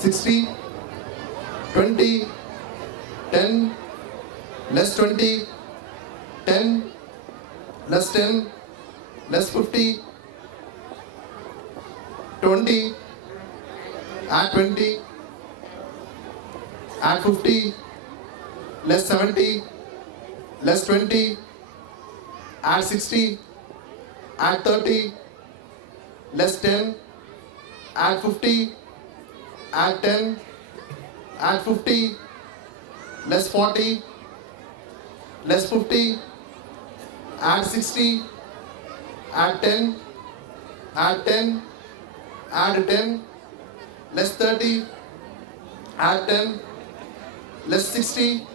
60, 20, 10, less 20, 10, less 10, less 50, 20, add 20, add 50, less 70, less 20, add 60, add 30, less 10, add 50, add 10, add 50, less 40, less 50, add 60, add 10, add 10, add 10, less 30, add 10, less 60,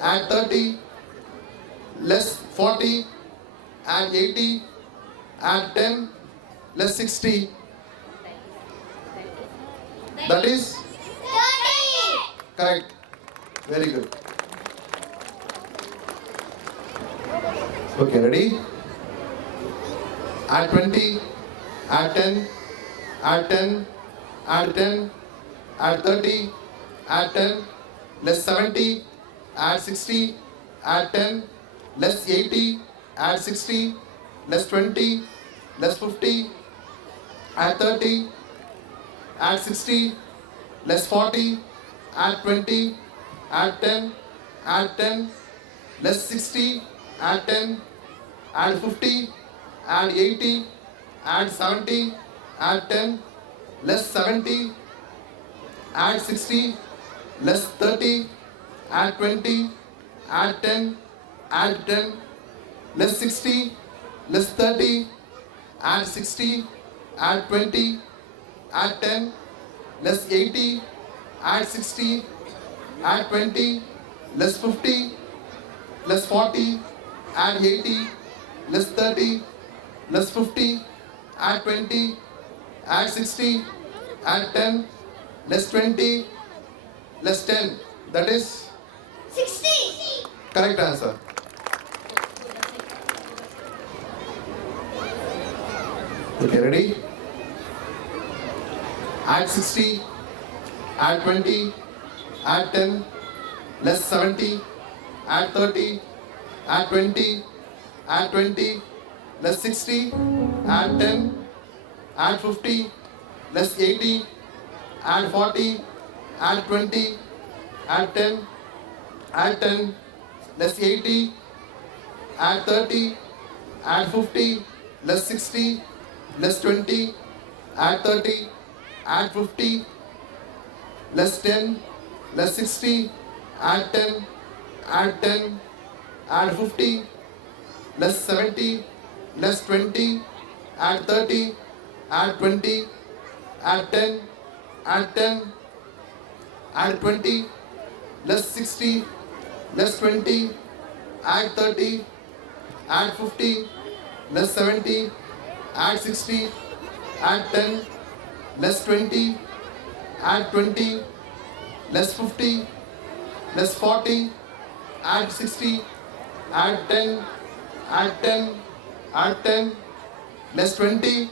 add 30, less 40, add 80, add 10, less 60. That is correct. Very good. Okay, ready? Add 20, add 10, add 10, add 10, add 30, add 10, less 70, add 60, add 10, less 80, add 60, less 20, less 50, add 30, add 60, less 40, add 20, add 10, add 10, less 60, add 10, add 50, add 80, add 70, add 10, less 70, add 60, less 30, add 20, add 10, add 10, less 60, less 30, add 60, add 20, add 10, less 80, add 60, add 20, less 50, less 40, add 80, less 30, less 50, add 20, add 60, add 10, less 20, less 10. That is 60. correct answer. Okay, ready? Add 60, add 20, add 10, less 70, add 30, add 20, add 20, less 60, add 10, add 50, less 80, add 40, add 20, add 10, add 10, less 80, add 30, add 50, less 60, less 20, add 30, add 50, less 10, less 60, add 10, add 10, add 50, less 70, less 20, add 30, add 20, add 10, add 10, add 20, less 60, less 20, add 30, add 50, less 70, add 60, add 10, less 20, add 20, less 50, less 40, add 60, add 10, add 10, add 10, less 20.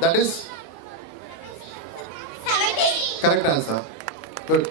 That is 70. correct answer. Good.